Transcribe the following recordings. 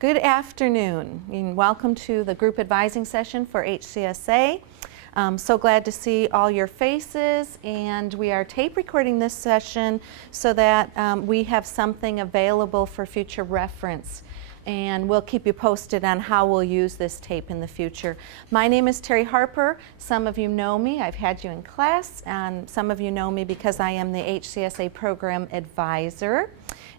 Good afternoon and welcome to the group advising session for HCSA. So glad to see all your faces, and we are tape recording this session so that we have something available for future reference. And we'll keep you posted on how we'll use this tape in the future. My name is Terry Harper. Some of you know me. I've had you in class, and some of you know me because I am the HCSA program advisor.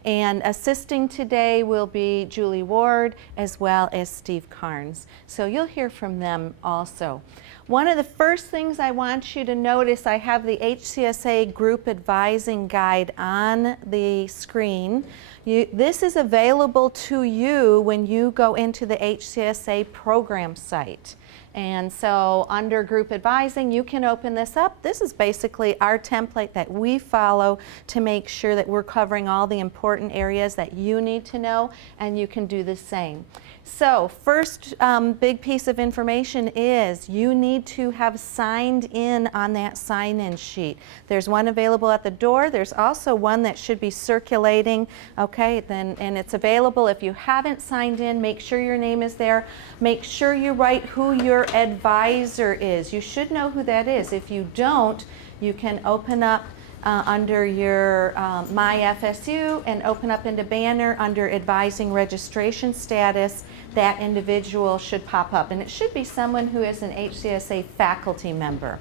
And assisting today will be Julie Ward as well as Steve Carnes. So you'll hear from them also. One of the first things I want you to notice, I have the HCSA group advising guide on the screen. This is available to you when you go into the HCSA program site. And so under group advising, you can open this up. This is basically our template that we follow to make sure that we're covering all the important areas that you need to know, and you can do the same. So first big piece of information is you need to have signed in on that sign-in sheet. There's one available at the door. There's also one that should be circulating, okay, and it's available. If you haven't signed in, make sure your name is there. Make sure you write who your advisor is. You should know who that is. If you don't, you can open up under your My FSU and open up into Banner under advising registration status. That individual should pop up, and it should be someone who is an HCSA faculty member.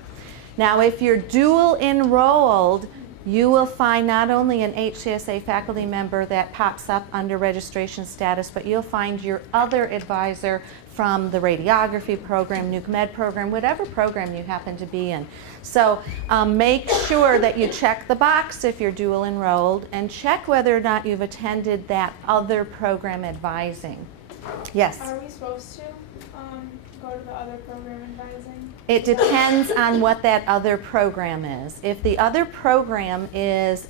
Now if you're dual enrolled, you will find not only an HCSA faculty member that pops up under registration status, but you'll find your other advisor from the radiography program, nuke med program, whatever program you happen to be in. So make sure that you check the box if you're dual enrolled, and check whether or not you've attended that other program advising. Yes? Are we supposed to go to the other program advising? It depends on what that other program is. If the other program is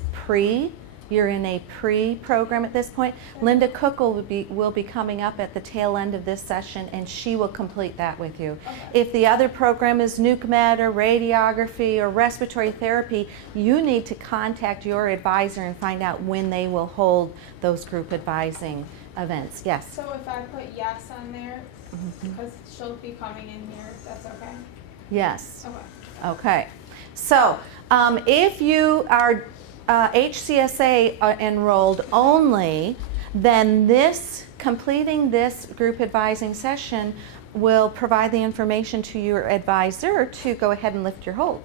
you're in a pre-program at this point, Linda Cook will be coming up at the tail end of this session, and she will complete that with you. Okay. If the other program is nuke med or radiography or respiratory therapy, you need to contact your advisor and find out when they will hold those group advising events. Yes? So if I put yes on there, because she'll be coming in here, that's okay? Yes. Okay. Okay. So if you are HCSA enrolled only, then completing this group advising session will provide the information to your advisor to go ahead and lift your hold.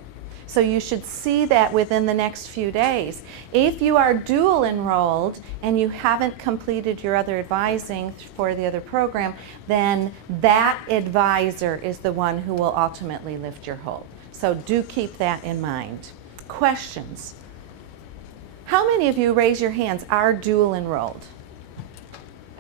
So you should see that within the next few days. If you are dual enrolled and you haven't completed your other advising for the other program, then that advisor is the one who will ultimately lift your hold. So do keep that in mind. Questions? How many of you, raise your hands, are dual enrolled?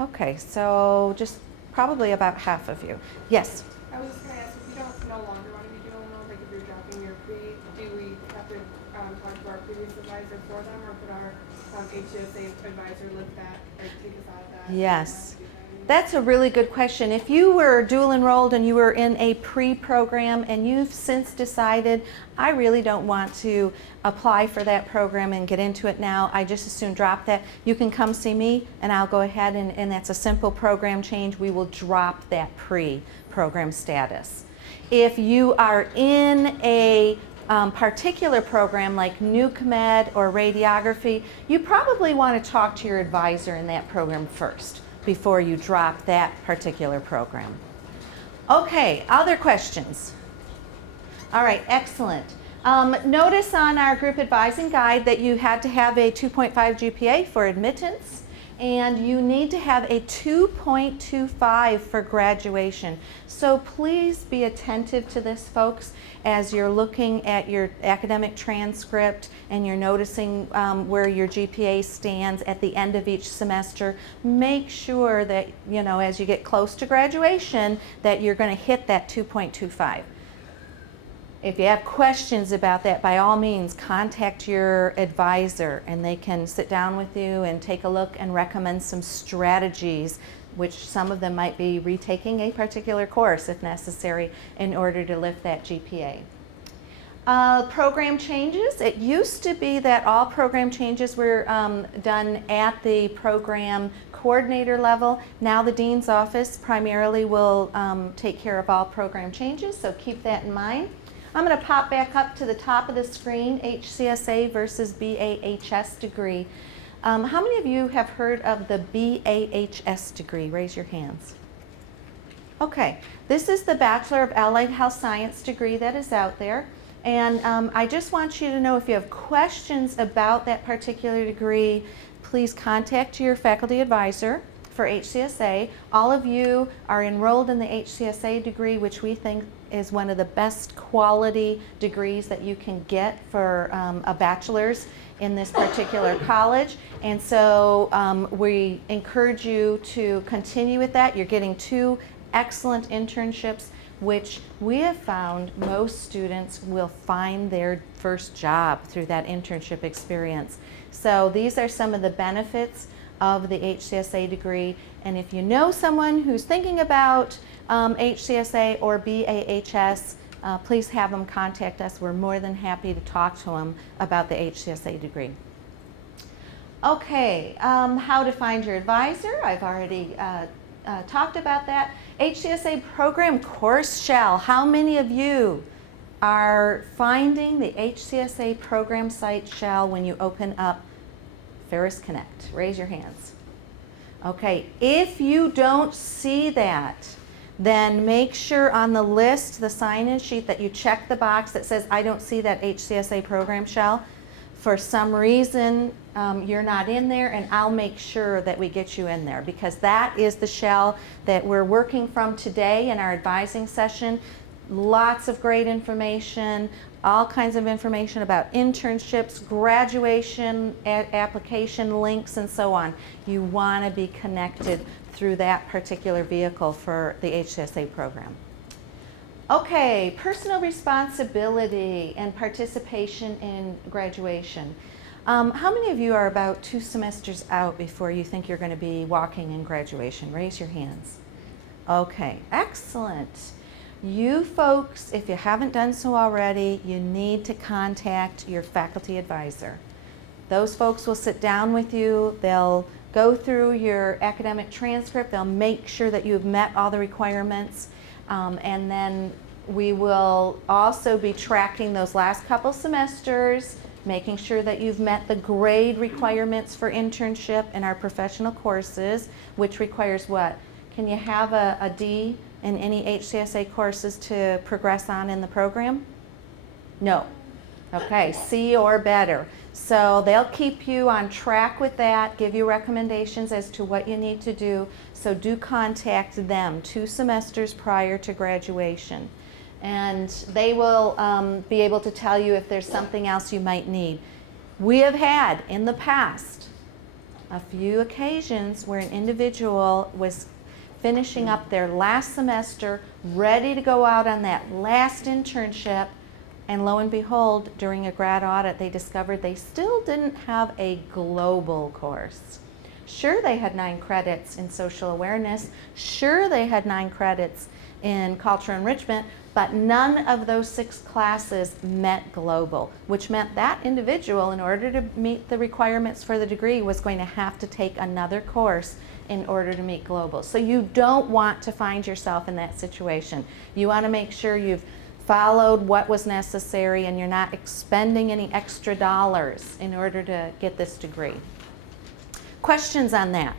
Okay, so just probably about half of you. Yes? I was just going to ask, if you don't no longer want to be dual enrolled, like if you're dropping your pre, do we have to talk to our previous advisor for them, or could our HCSA advisor lift that, or take us out of that? Yes. That's a really good question. If you were dual enrolled and you were in a pre-program and you've since decided, I really don't want to apply for that program and get into it now, I just as soon drop that, you can come see me and I'll go ahead and that's a simple program change. We will drop that pre-program status. If you are in a particular program like nuke med or radiography, you probably want to talk to your advisor in that program first before you drop that particular program. Okay, other questions? All right, excellent. Notice on our group advising guide that you had to have a 2.5 GPA for admittance, and you need to have a 2.25 for graduation. So please be attentive to this, folks, as you're looking at your academic transcript and you're noticing where your GPA stands at the end of each semester. Make sure that, you know, as you get close to graduation, that you're going to hit that 2.25. If you have questions about that, by all means, contact your advisor and they can sit down with you and take a look and recommend some strategies, which some of them might be retaking a particular course if necessary in order to lift that GPA. Program changes. It used to be that all program changes were done at the program coordinator level. Now the dean's office primarily will take care of all program changes, so keep that in mind. I'm going to pop back up to the top of the screen, HCSA versus BAHS degree. How many of you have heard of the BAHS degree? Raise your hands. Okay, this is the Bachelor of Allied Health Science degree that is out there. And I just want you to know, if you have questions about that particular degree, please contact your faculty advisor for HCSA. All of you are enrolled in the HCSA degree, which we think is one of the best quality degrees that you can get for a bachelor's in this particular college. And so we encourage you to continue with that. You're getting 2 excellent internships, which we have found most students will find their first job through that internship experience. So these are some of the benefits of the HCSA degree. And if you know someone who's thinking about HCSA or BAHS, please have them contact us. We're more than happy to talk to them about the HCSA degree. Okay, how to find your advisor. I've already talked about that. HCSA program course shell. How many of you are finding the HCSA program site shell when you open up Ferris Connect? Raise your hands. Okay, if you don't see that, then make sure on the list, the sign-in sheet, that you check the box that says, I don't see that HCSA program shell. For some reason, you're not in there, and I'll make sure that we get you in there, because that is the shell that we're working from today in our advising session. Lots of great information, all kinds of information about internships, graduation, application links, and so on. You want to be connected through that particular vehicle for the HCSA program. Okay, personal responsibility and participation in graduation. How many of you are about 2 semesters out before you think you're going to be walking in graduation? Raise your hands. Okay, excellent. You folks, if you haven't done so already, you need to contact your faculty advisor. Those folks will sit down with you. They'll go through your academic transcript. They'll make sure that you've met all the requirements. And then we will also be tracking those last couple semesters, making sure that you've met the grade requirements for internship in our professional courses, which requires what? Can you have a D in any HCSA courses to progress on in the program? No. Okay, C or better. So they'll keep you on track with that, give you recommendations as to what you need to do. So do contact them 2 semesters prior to graduation. And they will be able to tell you if there's something else you might need. We have had in the past a few occasions where an individual was finishing up their last semester, ready to go out on that last internship, and lo and behold, during a grad audit, they discovered they still didn't have a global course. Sure, they had 9 credits in social awareness. Sure, they had 9 credits in cultural enrichment, but none of those 6 classes met global, which meant that individual, in order to meet the requirements for the degree, was going to have to take another course in order to meet global. So you don't want to find yourself in that situation. You want to make sure you've followed what was necessary and you're not expending any extra dollars in order to get this degree. Questions on that?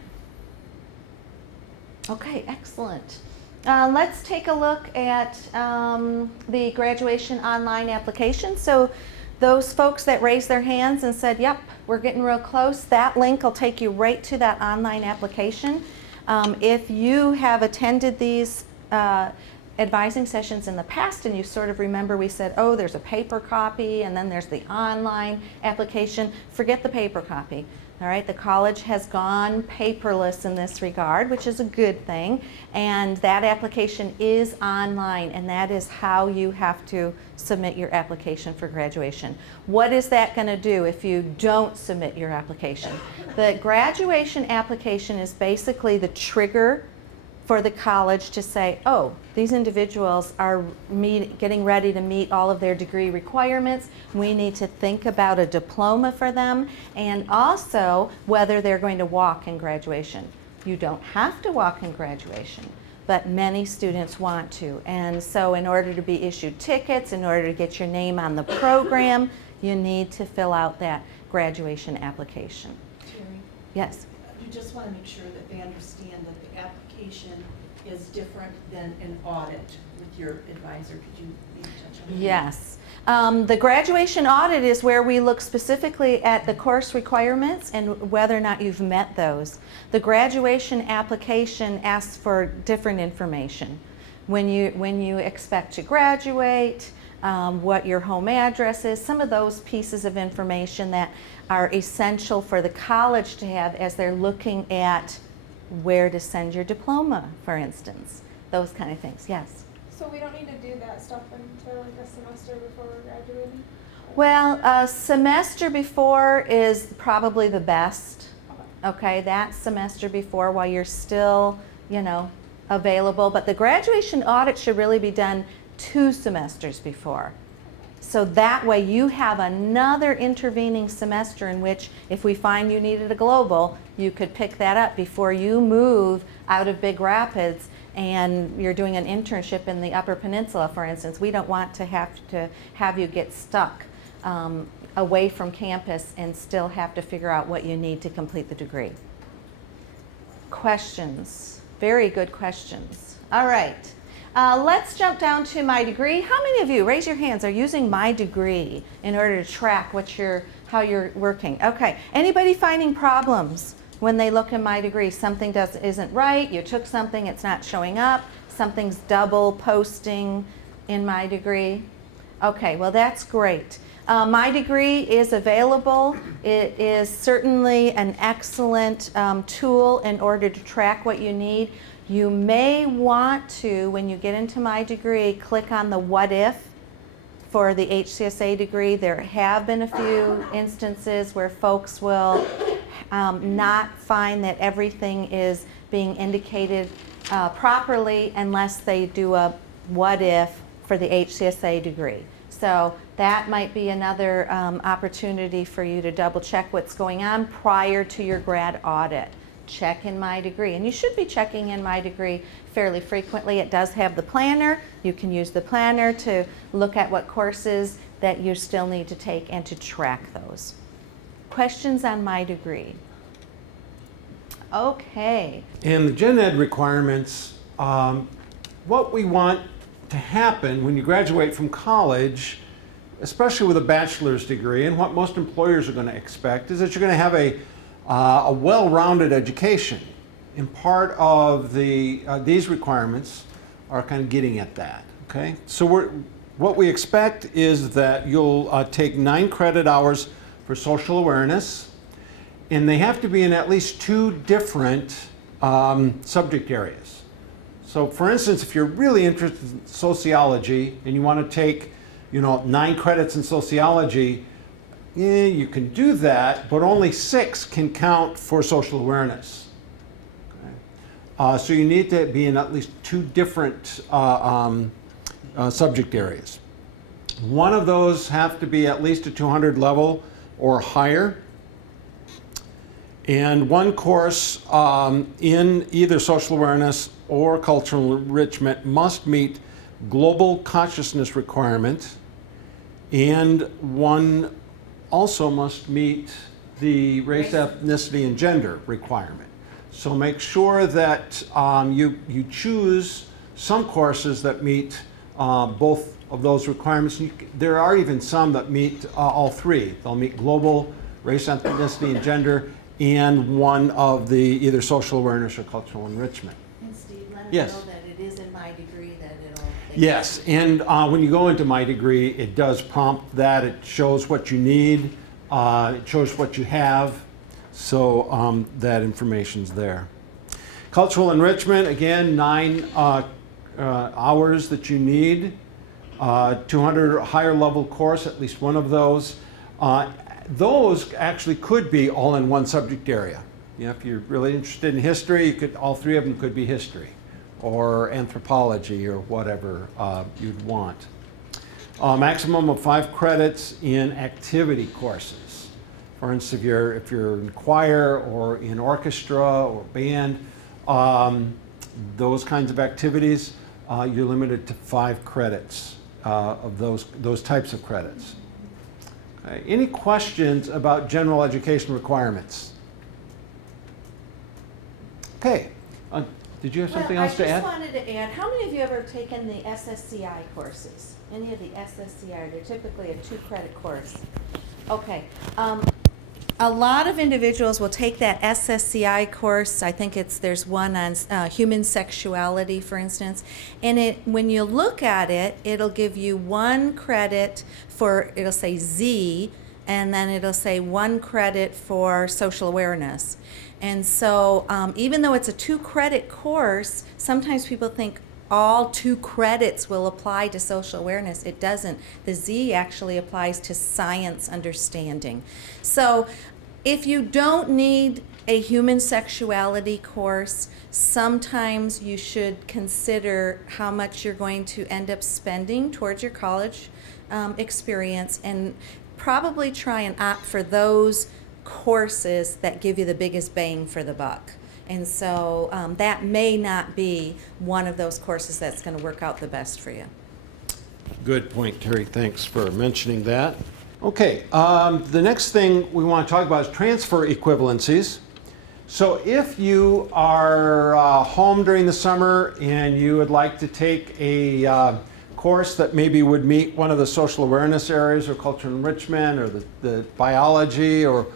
Okay, excellent. Let's take a look at the graduation online application. So those folks that raised their hands and said, yep, we're getting real close, that link will take you right to that online application. If you have attended these advising sessions in the past and you sort of remember we said, oh, there's a paper copy and then there's the online application, forget the paper copy. All right, the college has gone paperless in this regard, which is a good thing, and that application is online, and that is how you have to submit your application for graduation. What is that going to do if you don't submit your application? The graduation application is basically the trigger for the college to say, oh, these individuals are getting ready to meet all of their degree requirements. We need to think about a diploma for them, and also whether they're going to walk in graduation. You don't have to walk in graduation, but many students want to. And so in order to be issued tickets, in order to get your name on the program, you need to fill out that graduation application. Terry, Yes. you just want to make sure that they understand that the application is different than an audit with your advisor. Could you maybe touch on that? Yes. The graduation audit is where we look specifically at the course requirements and whether or not you've met those. The graduation application asks for different information. When you expect to graduate, what your home address is, some of those pieces of information that are essential for the college to have as they're looking at where to send your diploma, for instance. Those kind of things, yes. So we don't need to do that stuff until like a semester before we're graduating? Well, a semester before is probably the best. Okay. Okay, that semester before while you're still, available. But the graduation audit should really be done 2 semesters before. So that way you have another intervening semester in which if we find you needed a global, you could pick that up before you move out of Big Rapids and you're doing an internship in the Upper Peninsula, for instance. We don't want to have you get stuck away from campus and still have to figure out what you need to complete the degree. Questions? Very good questions. All right. Let's jump down to My Degree. How many of you, raise your hands, are using My Degree in order to track how you're working? Okay. Anybody finding problems when they look in My Degree? Something isn't right, you took something, it's not showing up, something's double posting in My Degree? Okay, well that's great. My Degree is available. It is certainly an excellent tool in order to track what you need. You may want to, when you get into My Degree, click on the what if for the HCSA degree. There have been a few instances where folks will not find that everything is being indicated properly unless they do a what if for the HCSA degree. So that might be another opportunity for you to double check what's going on prior to your grad audit. Check in My Degree, and you should be checking in My Degree fairly frequently. It does have the planner. You can use the planner to look at what courses that you still need to take and to track those. Questions on My Degree? Okay. And the gen ed requirements, what we want to happen when you graduate from college, especially with a bachelor's degree, and what most employers are going to expect is that you're going to have a well-rounded education. And part of these requirements are kind of getting at that. Okay, so what we expect is that you'll take 9 credit hours for social awareness, and they have to be in at least 2 different subject areas. So, for instance, if you're really interested in sociology and you want to take, 9 credits in sociology, yeah, you can do that, but only 6 can count for social awareness. Okay? So you need to be in at least 2 different subject areas. One of those have to be at least a 200 level or higher. And one course in either social awareness or cultural enrichment must meet global consciousness requirement, and one also must meet the race, ethnicity, and gender requirement. So make sure that you choose some courses that meet both of those requirements. There are even some that meet all 3. They'll meet global, race, ethnicity, and gender, and one of the either social awareness or cultural enrichment. And Steve, let us Yes. know that it is in My Degree that it'll... Yes, and when you go into My Degree, it does prompt that. It shows what you need. It shows what you have. So that information's there. Cultural enrichment, again, 9 hours that you need. 200 higher level course, at least one of those. Those actually could be all in one subject area. If you're really interested in history, all 3 of them could be history. or anthropology or whatever you'd want. Maximum of 5 credits in activity courses. For instance, if you're in choir or in orchestra or band, those kinds of activities, you're limited to 5 credits of those types of credits. Okay. Any questions about general education requirements? Okay. Did you have something else to add? I just wanted to add, how many of you ever taken the SSCI courses? Any of the SSCI, they're typically a 2-credit course. Okay. A lot of individuals will take that SSCI course. I think there's one on human sexuality, for instance. And when you look at it, it'll give you 1 credit for, it'll say Z, and then it'll say 1 credit for social awareness. And so even though it's a 2-credit course, sometimes people think all 2 credits will apply to social awareness. It doesn't. The Z actually applies to science understanding. So if you don't need a human sexuality course, sometimes you should consider how much you're going to end up spending towards your college experience, and probably try and opt for those courses that give you the biggest bang for the buck. And so that may not be one of those courses that's going to work out the best for you. Good point, Terry. Thanks for mentioning that. Okay, the next thing we want to talk about is transfer equivalencies. So if you are home during the summer and you would like to take a course that maybe would meet one of the social awareness areas or cultural enrichment or the biology or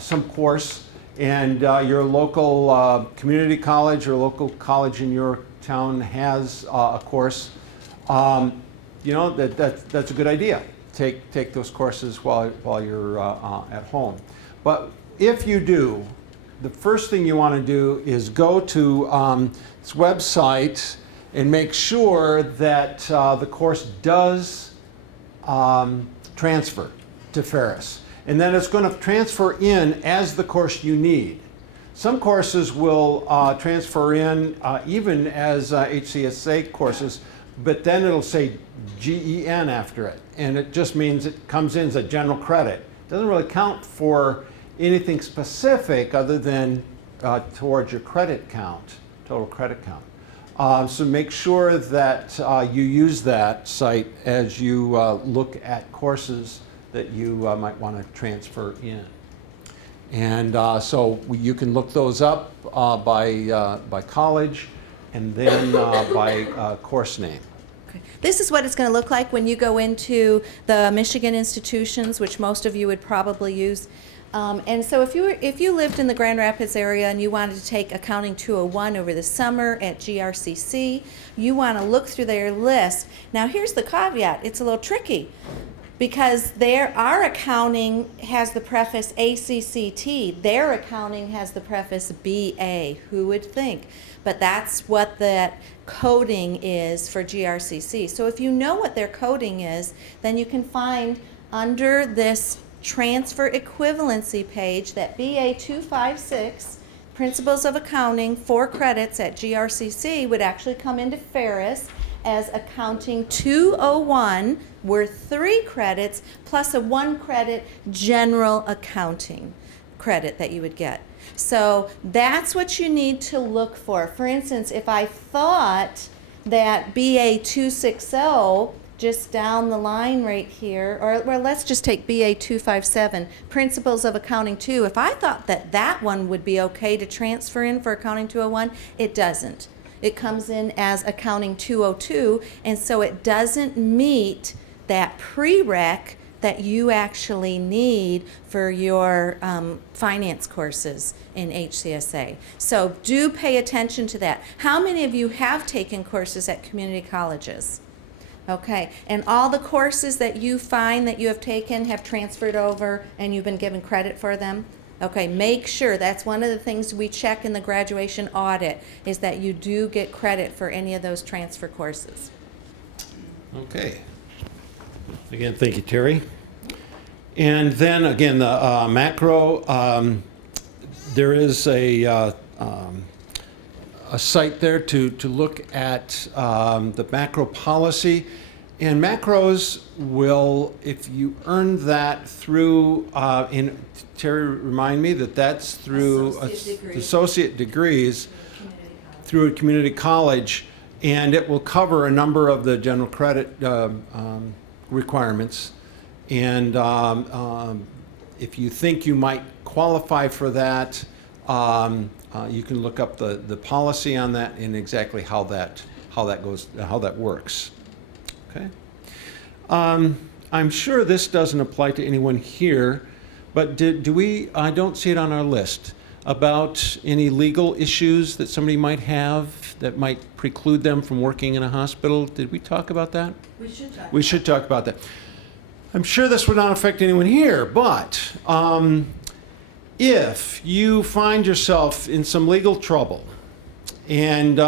some course, and your local community college or local college in your town has a course, you know, that's a good idea. Take those courses while you're at home. But if you do, the first thing you want to do is go to this website and make sure that the course does transfer to Ferris. And then it's going to transfer in as the course you need. Some courses will transfer in even as HCSA courses, but then it'll say GEN after it. And it just means it comes in as a general credit. It doesn't really count for anything specific other than towards your credit count, total credit count. So make sure that you use that site as you look at courses that you might want to transfer in. And so you can look those up by college and then by course name. Okay. This is what it's going to look like when you go into the Michigan institutions, which most of you would probably use. And so if you lived in the Grand Rapids area and you wanted to take Accounting 201 over the summer at GRCC, you want to look through their list. Now here's the caveat. It's a little tricky because our accounting has the preface ACCT. Their accounting has the preface BA. Who would think? But that's what that coding is for GRCC. So if you know what their coding is, then you can find under this transfer equivalency page that BA 256, Principles of Accounting, 4 credits at GRCC would actually come into Ferris as Accounting 201, worth 3 credits, plus a 1 credit general accounting credit that you would get. So that's what you need to look for. For instance, if I thought that BA 260, just down the line right here, or well, let's just take BA 257, Principles of Accounting 2. If I thought that one would be okay to transfer in for Accounting 201, it doesn't. It comes in as Accounting 202, and so it doesn't meet that prereq that you actually need for your finance courses in HCSA. So do pay attention to that. How many of you have taken courses at community colleges? Okay, and all the courses that you find that you have taken have transferred over and you've been given credit for them? Okay, make sure, that's one of the things we check in the graduation audit, is that you do get credit for any of those transfer courses. Okay. Again, thank you, Terry. And then again, the macro, there is a a site there to look at the macro policy. And macros will, if you earn that through, Terry, remind me that that's through associate degrees through a community college, and it will cover a number of the general credit requirements. And if you think you might qualify for that, you can look up the policy on that and exactly how that works. Okay. I'm sure this doesn't apply to anyone here, but do we? I don't see it on our list about any legal issues that somebody might have that might preclude them from working in a hospital. Did we talk about that? We should talk about that. I'm sure this would not affect anyone here, but if you find yourself in some legal trouble and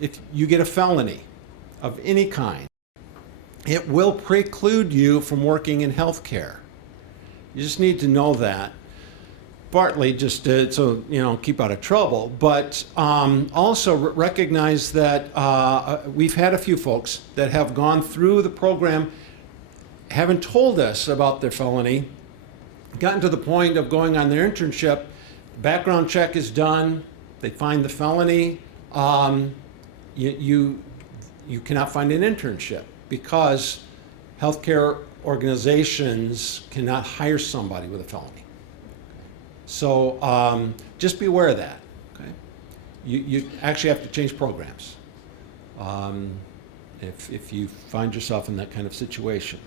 if you get a felony of any kind, it will preclude you from working in healthcare. You just need to know that, partly just so keep out of trouble, but also recognize that we've had a few folks that have gone through the program, haven't told us about their felony, gotten to the point of going on their internship, background check is done, they find the felony, you cannot find an internship because healthcare organizations cannot hire somebody with a felony. So just be aware of that. Okay, you actually have to change programs if you find yourself in that kind of situation.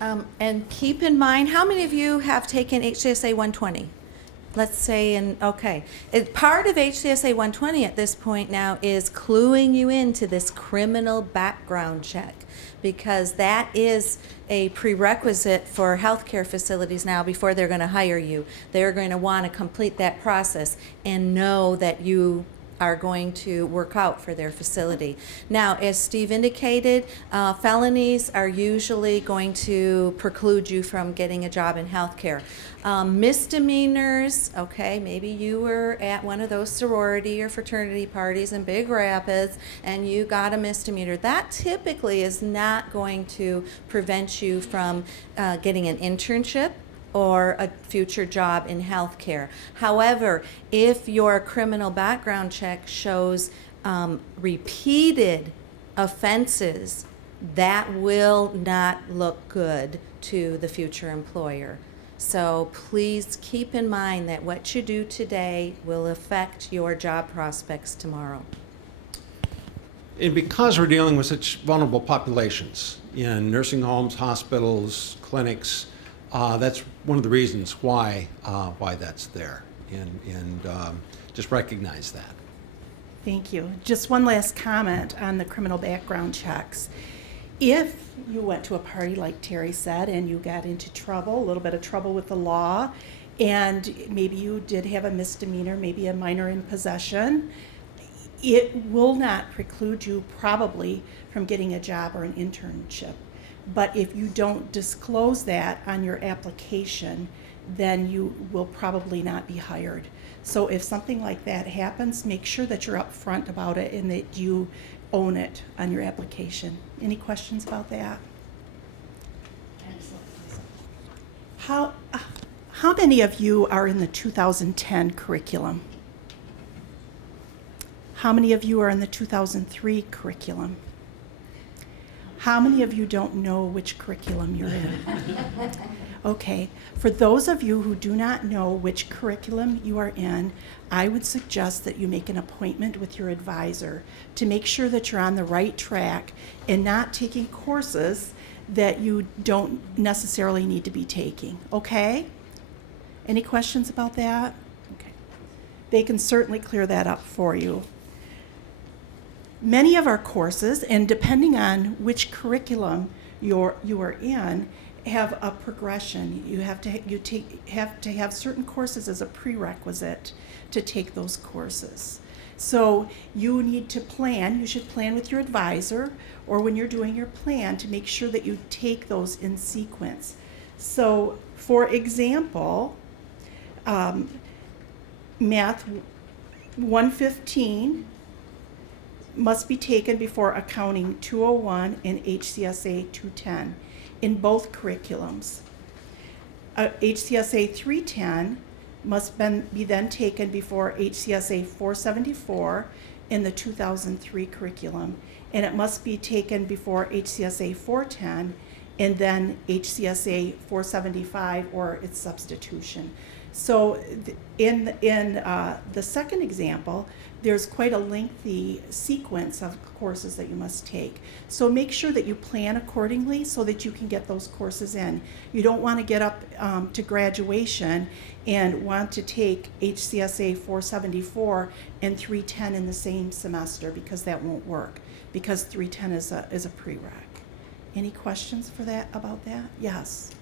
And keep in mind, how many of you have taken HCSA 120? Let's say, part of HCSA 120 at this point now is cluing you into this criminal background check, because that is a prerequisite for healthcare facilities now before they're going to hire you. They're going to want to complete that process and know that you are going to work out for their facility. Now, as Steve indicated, felonies are usually going to preclude you from getting a job in healthcare. Misdemeanors, okay, maybe you were at one of those sorority or fraternity parties in Big Rapids and you got a misdemeanor. That typically is not going to prevent you from getting an internship or a future job in healthcare. However, if your criminal background check shows repeated offenses, that will not look good to the future employer. So please keep in mind that what you do today will affect your job prospects tomorrow. And because we're dealing with such vulnerable populations in nursing homes, hospitals, clinics, that's one of the reasons why that's there, and just recognize that. Thank you. Just one last comment on the criminal background checks. If you went to a party, like Terry said, and you got into trouble, a little bit of trouble with the law, and maybe you did have a misdemeanor, maybe a minor in possession, it will not preclude you probably from getting a job or an internship. But if you don't disclose that on your application, then you will probably not be hired. So if something like that happens, make sure that you're upfront about it and that you own it on your application. Any questions about that? How many of you are in the 2010 curriculum? How many of you are in the 2003 curriculum? How many of you don't know which curriculum you're in? Okay, for those of you who do not know which curriculum you are in, I would suggest that you make an appointment with your advisor to make sure that you're on the right track and not taking courses that you don't necessarily need to be taking, okay? Any questions about that? Okay. They can certainly clear that up for you. Many of our courses, and depending on which curriculum you are in, have a progression. You have to have certain courses as a prerequisite to take those courses. So you need to plan. You should plan with your advisor, or when you're doing your plan, to make sure that you take those in sequence. So, for example, Math 115 must be taken before accounting 201 and HCSA 210 in both curriculums. HCSA 310 must be then taken before HCSA 474 in the 2003 curriculum, and it must be taken before HCSA 410 and then HCSA 475 or its substitution. So in the second example, there's quite a lengthy sequence of courses that you must take. So make sure that you plan accordingly so that you can get those courses in. You don't want to get up to graduation and want to take HCSA 474 and 310 in the same semester, because that won't work, because 310 is a prereq. Any questions for that about that? Yes.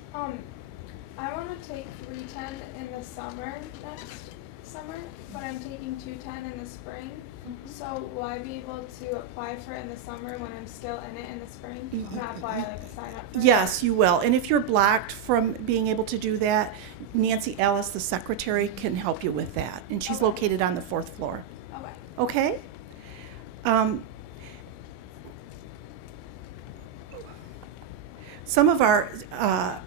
I want to take 310 in the summer next summer, but I'm taking 210 in the spring. So will I be able to apply for it in the summer when I'm still in it in the spring? Not apply, like sign up for it? Yes, you will. And if you're blocked from being able to do that, Nancy Ellis, the secretary, can help you with that. And she's Okay. located on the 4th floor. Okay. Okay? Some of our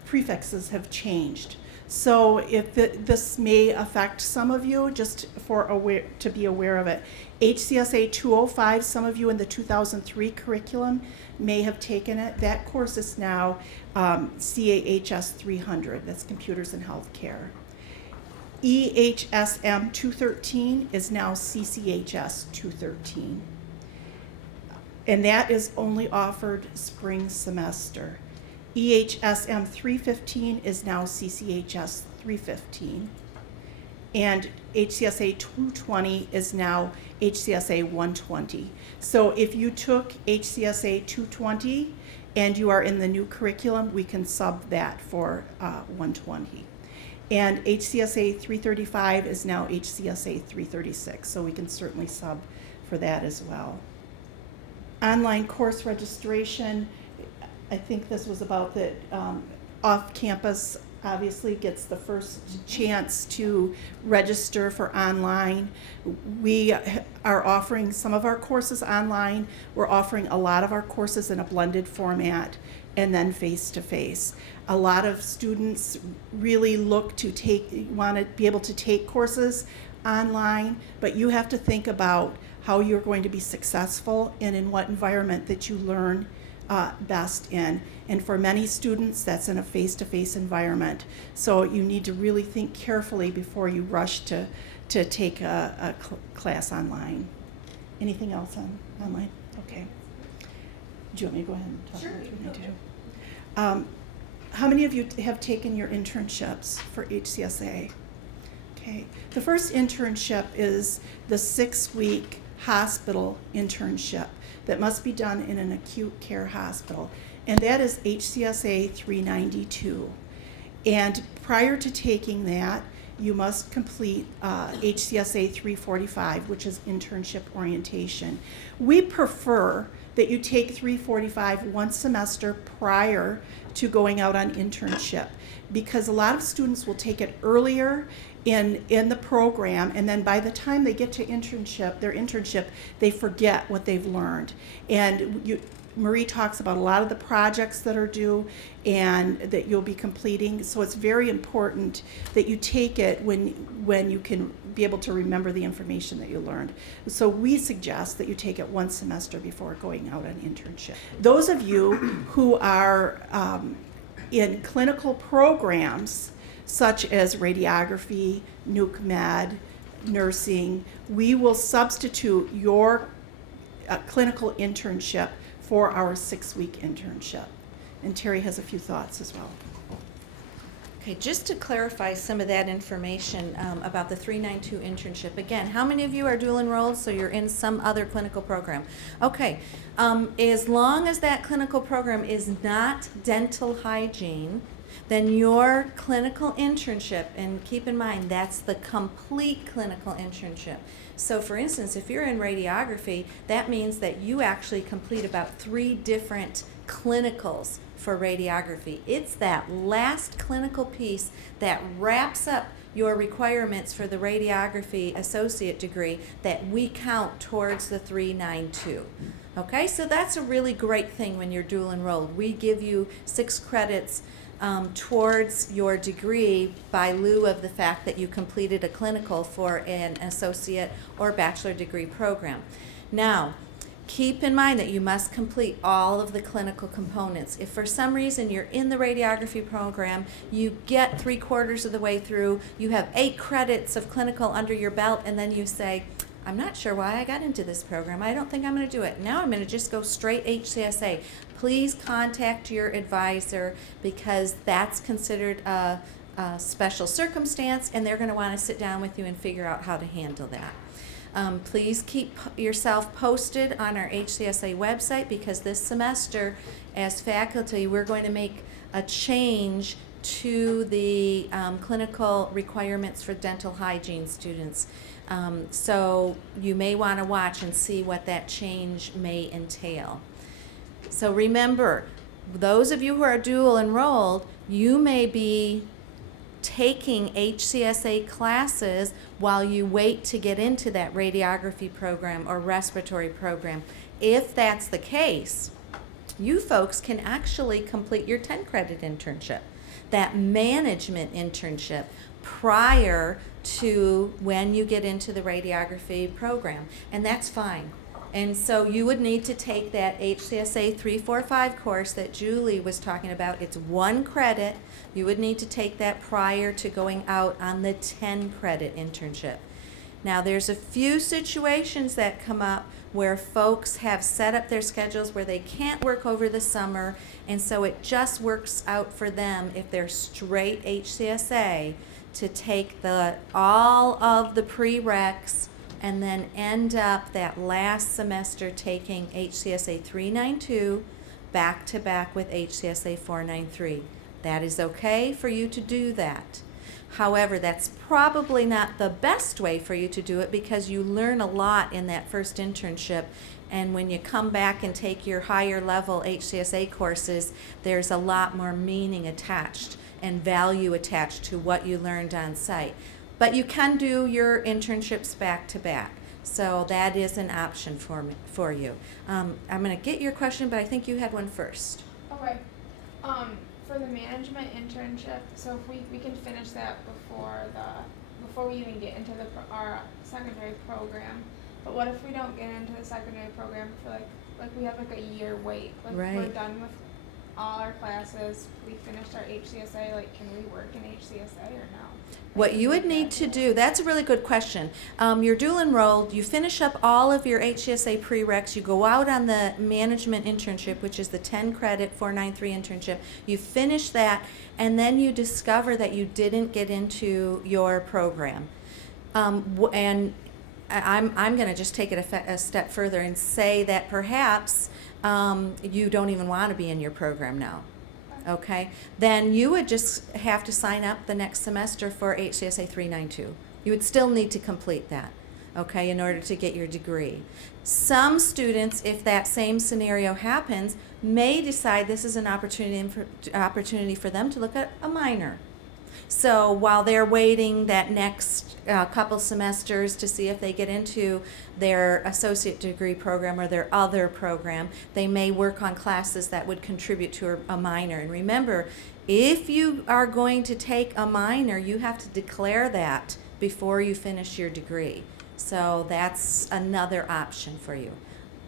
prefixes have changed. So if this may affect some of you, just to be aware of it. HCSA 205, some of you in the 2003 curriculum may have taken it. That course is now CAHS 300, that's Computers in Healthcare. EHSM 213 is now CCHS 213. And that is only offered spring semester. EHSM 315 is now CCHS 315. And HCSA 220 is now HCSA 120. So if you took HCSA 220 and you are in the new curriculum, we can sub that for 120. And HCSA 335 is now HCSA 336, so we can certainly sub for that as well. Online course registration, I think this was about that off-campus obviously gets the first chance to register for online. We are offering some of our courses online. We're offering a lot of our courses in a blended format and then face-to-face. A lot of students really want to be able to take courses online, but you have to think about how you're going to be successful and in what environment that you learn best in. And for many students, that's in a face-to-face environment. So you need to really think carefully before you rush to take a class online. Anything else online? Okay. Do you want me to go ahead and talk about what you need to do? How many of you have taken your internships for HCSA? Okay. The first internship is the 6-week hospital internship that must be done in an acute care hospital, and that is HCSA 392. And prior to taking that, you must complete HCSA 345, which is internship orientation. We prefer that you take 345 one semester prior to going out on internship, because a lot of students will take it earlier in the program, and then by the time they get to their internship, they forget what they've learned. And Marie talks about a lot of the projects that are due and that you'll be completing, so it's very important that you take it when you can be able to remember the information that you learned. So we suggest that you take it one semester before going out on internship. Those of you who are in clinical programs such as radiography, nuke med, nursing, we will substitute your clinical internship for our 6-week internship. And Terry has a few thoughts as well. Okay, just to clarify some of that information about the 392 internship. Again, how many of you are dual enrolled, so you're in some other clinical program? Okay, as long as that clinical program is not dental hygiene, then your clinical internship, and keep in mind that's the complete clinical internship. So for instance, if you're in radiography, that means that you actually complete about 3 different clinicals for radiography. It's that last clinical piece that wraps up your requirements for the radiography associate degree that we count towards the 392. Okay, so that's a really great thing when you're dual enrolled. We give you 6 credits towards your degree by lieu of the fact that you completed a clinical for an associate or bachelor degree program. Now, keep in mind that you must complete all of the clinical components. If for some reason you're in the radiography program, you get 3/4 of the way through, you have 8 credits of clinical under your belt, and then you say, I'm not sure why I got into this program. I don't think I'm going to do it. Now I'm going to just go straight HCSA. Please contact your advisor, because that's considered a special circumstance, and they're going to want to sit down with you and figure out how to handle that. Please keep yourself posted on our HCSA website, because this semester as faculty we're going to make a change to the clinical requirements for dental hygiene students. So you may want to watch and see what that change may entail. So remember, those of you who are dual enrolled, you may be taking HCSA classes while you wait to get into that radiography program or respiratory program. If that's the case, you folks can actually complete your 10-credit internship, that management internship, prior to when you get into the radiography program, and that's fine. And so you would need to take that HCSA 345 course that Julie was talking about. It's 1 credit. You would need to take that prior to going out on the 10-credit internship. Now, there's a few situations that come up where folks have set up their schedules where they can't work over the summer, and so it just works out for them, if they're straight HCSA, to take all of the prereqs and then end up that last semester taking HCSA 392 back to back with HCSA 493. That is okay for you to do that. However, that's probably not the best way for you to do it, because you learn a lot in that first internship, and when you come back and take your higher level HCSA courses, there's a lot more meaning attached and value attached to what you learned on site. But you can do your internships back to back, so that is an option for you. I'm going to get your question, but I think you had one first. Okay. For the management internship, so if we can finish that before we even get into our secondary program. But what if we don't get into the secondary program for like we have like a year wait? Like Right. We're done with all our classes. We finished our HCSA. Like, can we work in HCSA or no? What you would need to do, that's a really good question. You're dual enrolled, you finish up all of your HCSA prereqs, you go out on the management internship, which is the 10-credit 493 internship. You finish that, and then you discover that you didn't get into your program. And I'm going to just take it a step further and say that perhaps you don't even want to be in your program now. Okay, then you would just have to sign up the next semester for HCSA 392. You would still need to complete that, okay, in order to get your degree. Some students, if that same scenario happens, may decide this is an opportunity for them to look at a minor. So while they're waiting that next couple semesters to see if they get into their associate degree program or their other program, they may work on classes that would contribute to a minor. And remember, if you are going to take a minor, you have to declare that before you finish your degree. So that's another option for you.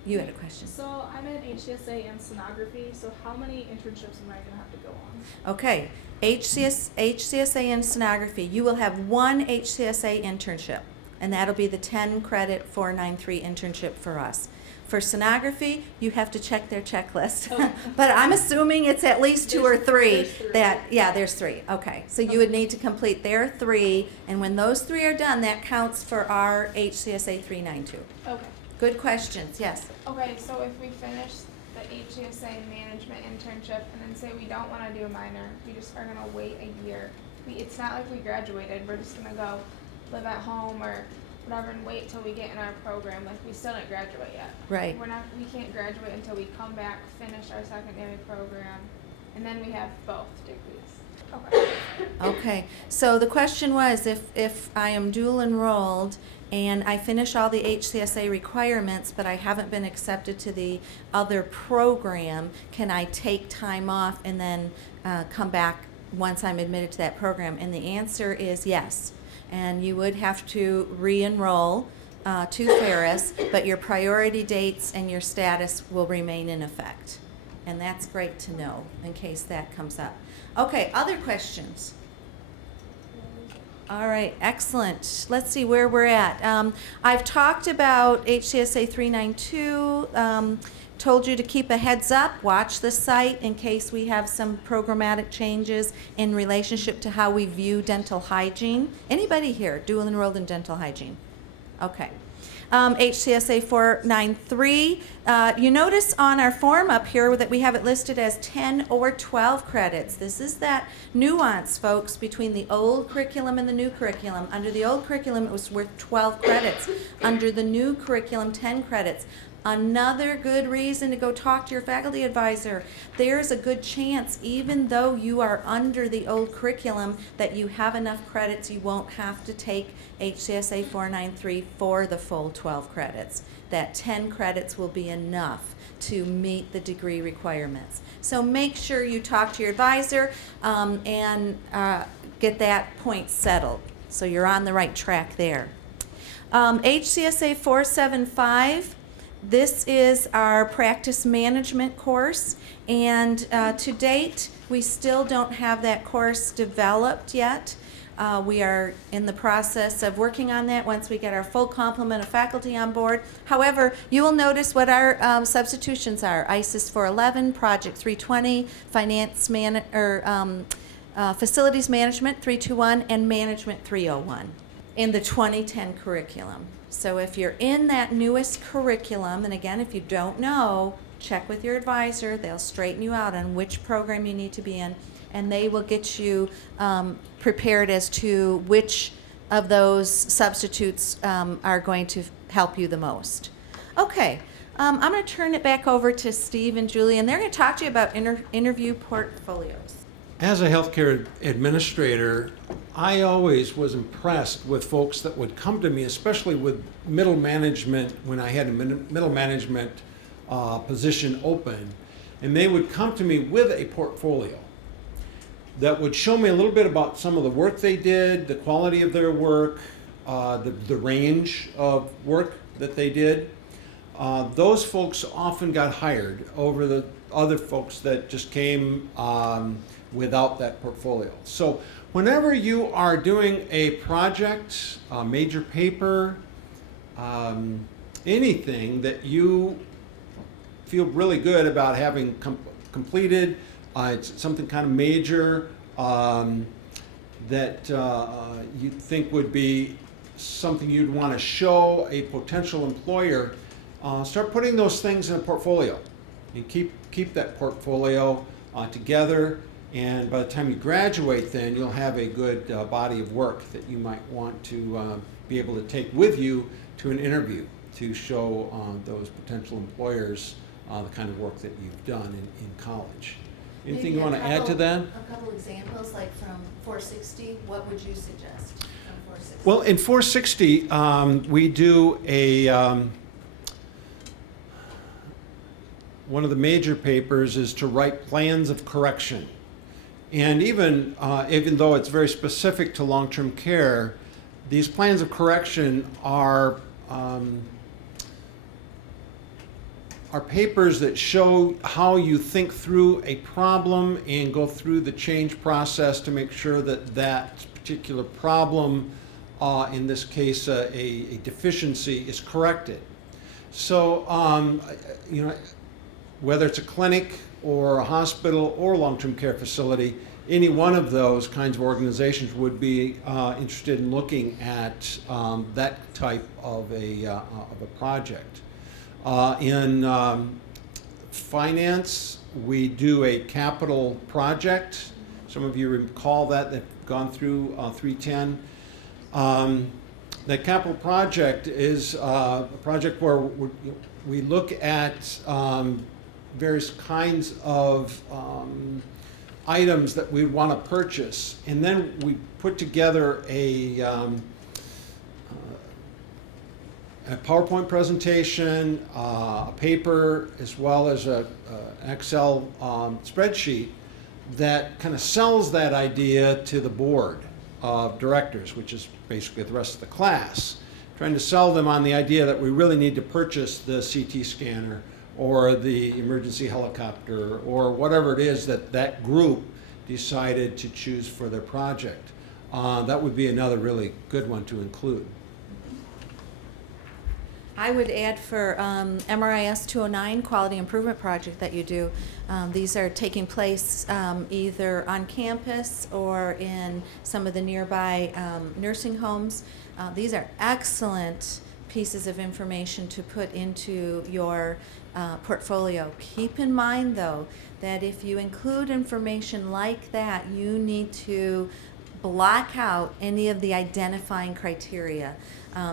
You had a question. So I'm in HCSA and sonography, so how many internships am I going to have to go on? Okay, HCSA and sonography, you will have 1 HCSA internship, and that'll be the 10-credit 493 internship for us. For sonography, you have to check their checklist, but I'm assuming it's at least 2 or 3. There's 3. Okay, so you would need to complete their 3, and when those 3 are done, that counts for our HCSA 392. Okay. Good questions, yes. Okay, so if we finish the HCSA management internship and then say we don't want to do a minor, we just are going to wait a year. It's not like we graduated. We're just going to go live at home or whatever and wait till we get in our program. Like, we still didn't graduate yet. Right. We can't graduate until we come back, finish our secondary program, and then we have both degrees. Okay. Okay, so the question was, if I am dual enrolled and I finish all the HCSA requirements, but I haven't been accepted to the other program, can I take time off and then come back once I'm admitted to that program? And the answer is yes. And you would have to re-enroll to Ferris, but your priority dates and your status will remain in effect. And that's great to know in case that comes up. Okay, other questions? All right, excellent. Let's see where we're at. I've talked about HCSA 392, told you to keep a heads up, watch the site in case we have some programmatic changes in relationship to how we view dental hygiene. Anybody here dual enrolled in dental hygiene? Okay. HCSA 493. You notice on our form up here that we have it listed as 10 or 12 credits. This is that nuance, folks, between the old curriculum and the new curriculum. Under the old curriculum, it was worth 12 credits. Under the new curriculum, 10 credits. Another good reason to go talk to your faculty advisor. There's a good chance, even though you are under the old curriculum, that you have enough credits you won't have to take HCSA 493 for the full 12 credits. That 10 credits will be enough to meet the degree requirements. So make sure you talk to your advisor and get that point settled so you're on the right track there. HCSA 475. This is our practice management course, and to date, we still don't have that course developed yet. We are in the process of working on that once we get our full complement of faculty on board. However, you will notice what our substitutions are. ISIS 411, Project 320, Facilities Management 321, and Management 301 in the 2010 curriculum. So if you're in that newest curriculum, and again, if you don't know, check with your advisor. They'll straighten you out on which program you need to be in, and they will get you prepared as to which of those substitutes are going to help you the most. Okay, I'm going to turn it back over to Steve and Julie, and they're going to talk to you about interview portfolios. As a healthcare administrator, I always was impressed with folks that would come to me, especially with middle management, when I had a middle management position open, and they would come to me with a portfolio that would show me a little bit about some of the work they did, the quality of their work, the range of work that they did. Those folks often got hired over the other folks that just came without that portfolio. So whenever you are doing a project, a major paper, anything that you feel really good about having completed, it's something kind of major that you think would be something you'd want to show a potential employer, start putting those things in a portfolio and keep that portfolio together. And by the time you graduate, then you'll have a good body of work that you might want to be able to take with you to an interview to show those potential employers the kind of work that you've done in college. Anything you want to add to that? A couple examples, like from 460, what would you suggest from 460? Well, in 460, we do a one of the major papers is to write plans of correction. And even though it's very specific to long-term care, these plans of correction are papers that show how you think through a problem and go through the change process to make sure that that particular problem, in this case a deficiency, is corrected. So, whether it's a clinic or a hospital or long-term care facility, any one of those kinds of organizations would be interested in looking at that type of a project. In finance, we do a capital project. Some of you recall that they've gone through 310. The capital project is a project where we look at various kinds of items that we'd want to purchase. And then we put together a PowerPoint presentation, a paper, as well as an Excel spreadsheet that kind of sells that idea to the board of directors, which is basically the rest of the class, trying to sell them on the idea that we really need to purchase the CT scanner or the emergency helicopter or whatever it is that that group decided to choose for their project. That would be another really good one to include. I would add for MRIS 209 quality improvement project that you do. These are taking place either on campus or in some of the nearby nursing homes. These are excellent pieces of information to put into your portfolio. Keep in mind, though, that if you include information like that, you need to block out any of the identifying criteria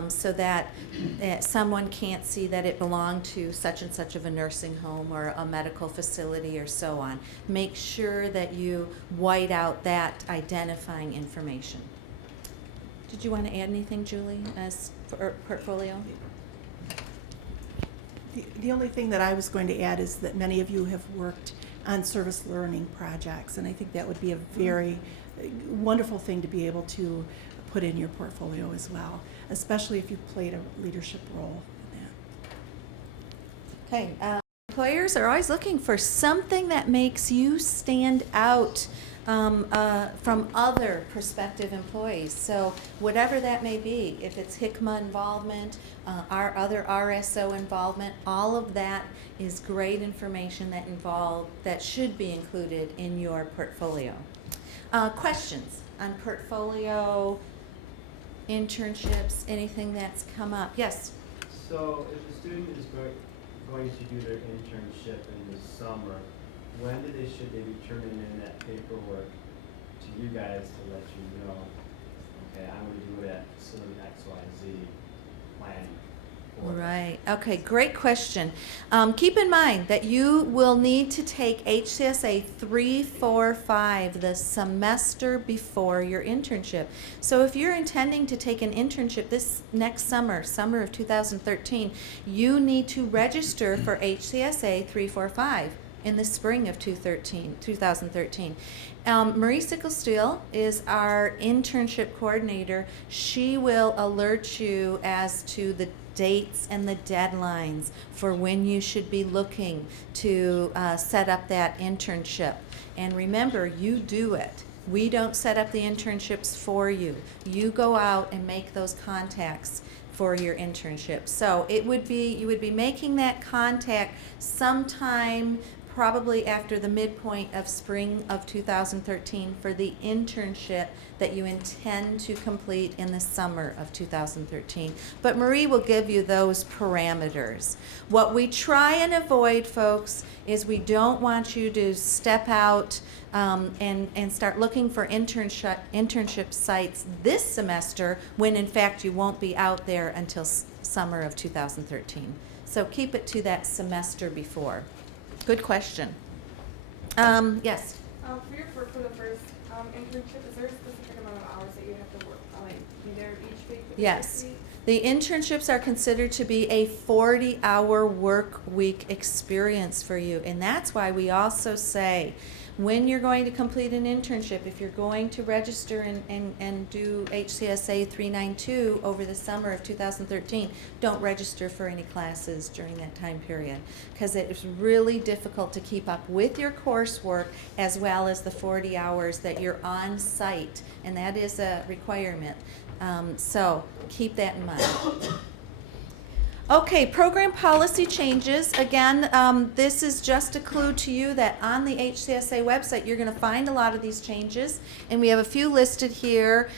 so that someone can't see that it belonged to such and such of a nursing home or a medical facility or so on. Make sure that you white out that identifying information. Did you want to add anything, Julie, as for portfolio? The only thing that I was going to add is that many of you have worked on service learning projects, and I think that would be a very wonderful thing to be able to put in your portfolio as well, especially if you've played a leadership role in that. Okay. Employers are always looking for something that makes you stand out from other prospective employees. So whatever that may be, if it's HCMA involvement, our other RSO involvement, all of that is great information that should be included in your portfolio. Questions on portfolio, internships, anything that's come up? Yes? So if a student is going to do their internship in the summer, when should they be turning in that paperwork to you guys to let you know, okay, I'm going to do it at facility XYZ planning? Right. Okay, great question. Keep in mind that you will need to take HCSA 345 the semester before your internship. So if you're intending to take an internship this next summer of 2013, you need to register for HCSA 345 in the spring of 2013. Marie Sickelsteel is our internship coordinator. She will alert you as to the dates and the deadlines for when you should be looking to set up that internship. And remember, you do it. We don't set up the internships for you. You go out and make those contacts for your internship. So you would be making that contact sometime probably after the midpoint of spring of 2013 for the internship that you intend to complete in the summer of 2013. But Marie will give you those parameters. What we try and avoid, folks, is we don't want you to step out and start looking for internship sites this semester when in fact you won't be out there until summer of 2013. So keep it to that semester before. Good question. Yes? For the first internship, is there a specific amount of hours that you have to work, be there each week? For the Yes. first week? The internships are considered to be a 40-hour work week experience for you. And that's why we also say when you're going to complete an internship, if you're going to register and do HCSA 392 over the summer of 2013, don't register for any classes during that time period because it is really difficult to keep up with your coursework as well as the 40 hours that you're on site, and that is a requirement. So keep that in mind. Okay, program policy changes. Again, this is just a clue to you that on the HCSA website you're going to find a lot of these changes, and we have a few listed here.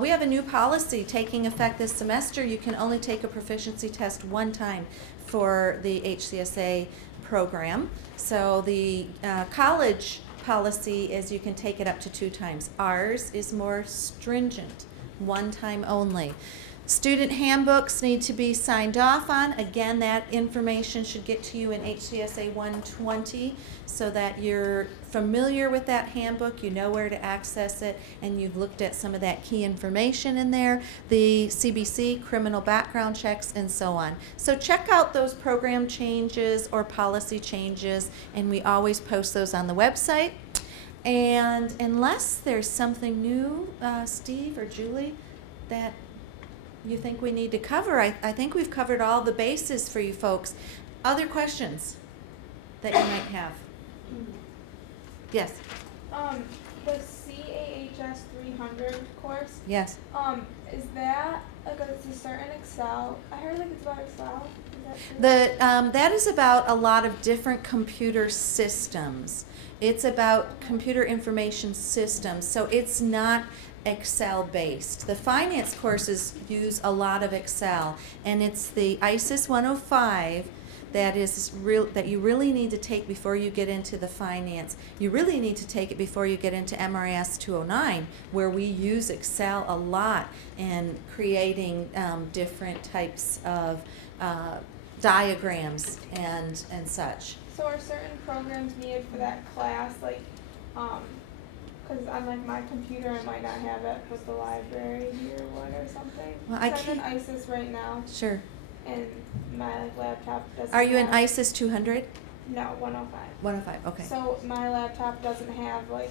We have a new policy taking effect this semester. You can only take a proficiency test one time for the HCSA program. So the college policy is you can take it up to 2 times. Ours is more stringent, 1 time only. Student handbooks need to be signed off on. Again, that information should get to you in HCSA 120 so that you're familiar with that handbook, you know where to access it, and you've looked at some of that key information in there, the CBC, criminal background checks, and so on. So check out those program changes or policy changes, and we always post those on the website. And unless there's something new, Steve or Julie, that you think we need to cover, I think we've covered all the bases for you folks. Other questions that you might have? Yes. The CAHS 300 course, Yes. is that like it's a certain Excel? I heard like it's about Excel. Is that true? That is about a lot of different computer systems. It's about computer information systems, so it's not Excel based. The finance courses use a lot of Excel, and it's the ISIS 105 that you really need to take before you get into the finance. You really need to take it before you get into MRAS 209, where we use Excel a lot in creating different types of diagrams and such. So are certain programs needed for that class, like, because on like my computer I might not have it, but the library here would or something. Well, I 'Cause I'm in can't- ISIS right now, Sure. and my like laptop doesn't. Are you in have- ISIS 200? No, 105. 105, okay. So my laptop doesn't have like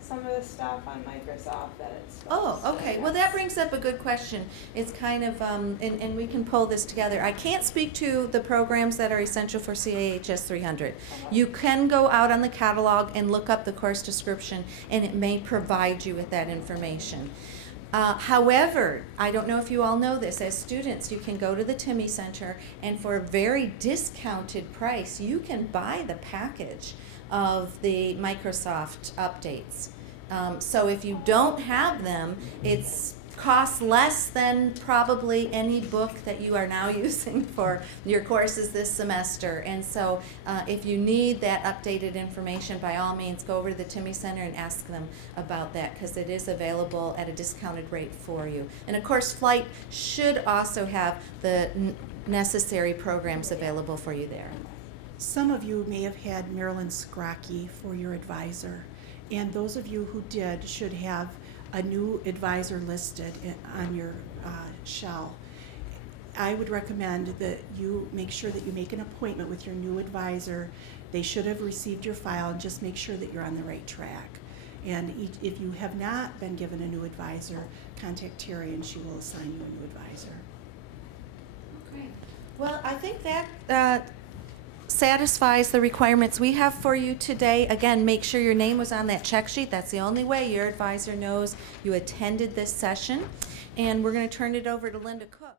some of the stuff on Microsoft that it's supposed Oh, to, okay. I Well, that guess. brings up a good question. It's kind of, and we can pull this together. I can't speak to the programs that are essential for CAHS 300. You can go out on the catalog and look up the course description, and it may provide you with that information. However, I don't know if you all know this, as students, you can go to the Timmy Center, and for a very discounted price, you can buy the package of the Microsoft updates. So if you don't have them, it's costs less than probably any book that you are now using for your courses this semester. And so if you need that updated information, by all means, go over to the Timmy Center and ask them about that, because it is available at a discounted rate for you. And of course, Flight should also have the necessary programs available for you there. Some of you may have had Marilyn Scrocky for your advisor, and those of you who did should have a new advisor listed on your shell. I would recommend that you make sure that you make an appointment with your new advisor. They should have received your file, and just make sure that you're on the right track. And if you have not been given a new advisor, contact Terry and she will assign you a new advisor. Great. Well, I think that satisfies the requirements we have for you today. Again, make sure your name was on that check sheet. That's the only way your advisor knows you attended this session. And we're going to turn it over to Linda Cook.